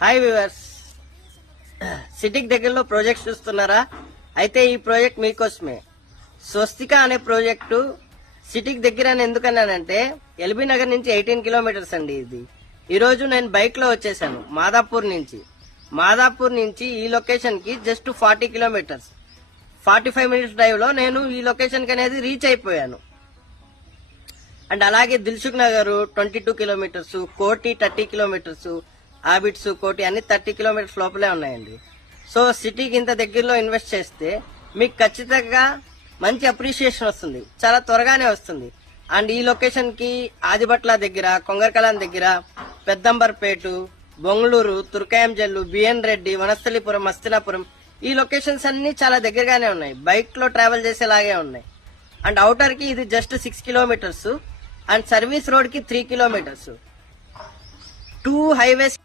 Hi viewers, సిటీకి దగ్గరలో project చూస్తున్నారా? అయితే ఈ ప్రాజెక్ట్ మీకోసమే. స్వస్తిక అనే ప్రాజెక్టు సిటీకి దగ్గర అని ఎందుకన్నానంటే ఎల్బీ నగర్ నుంచి 18 కిలోమీటర్స్ అండి. ఇది ఈ రోజు నేను బైక్ లో వచ్చేసాను మాదాపూర్ నుంచి ఈ లొకేషన్ కి జస్ట్ 40 కిలోమీటర్స్, 45 మినిట్స్ డ్రైవ్ లో నేను ఈ లొకేషన్ కి అనేది రీచ్ అయిపోయాను. అండ్ అలాగే దిల్సుఖ్ నగర్ 22 కిలోమీటర్స్, కోటి 30 కిలోమీటర్స్, ఆబిట్స్, కోటి అన్ని 30 కిలోమీటర్స్ లోపలే ఉన్నాయండి. సో సిటీకి ఇంత దగ్గరలో ఇన్వెస్ట్ చేస్తే మీకు ఖచ్చితంగా మంచి అప్రిషియేషన్ వస్తుంది, చాలా త్వరగానే వస్తుంది. అండ్ ఈ లొకేషన్ కి ఆదిబట్ల దగ్గర, కొంగరకలాన్ దగ్గర, పెద్దంబర్పేట, బొంగళూరు, తుర్కాయంజల్లు, బిఎన్ రెడ్డి, వనస్థలిపురం, మస్తినాపురం ఈ లొకేషన్స్ అన్ని చాలా దగ్గరగానే ఉన్నాయి, బైక్ లో ట్రావెల్ చేసేలాగే ఉన్నాయి. అండ్ అవుటర్ కి ఇది just 6 kilometres and service road కి 3 కిలోమీటర్స్. 2 హైవేస్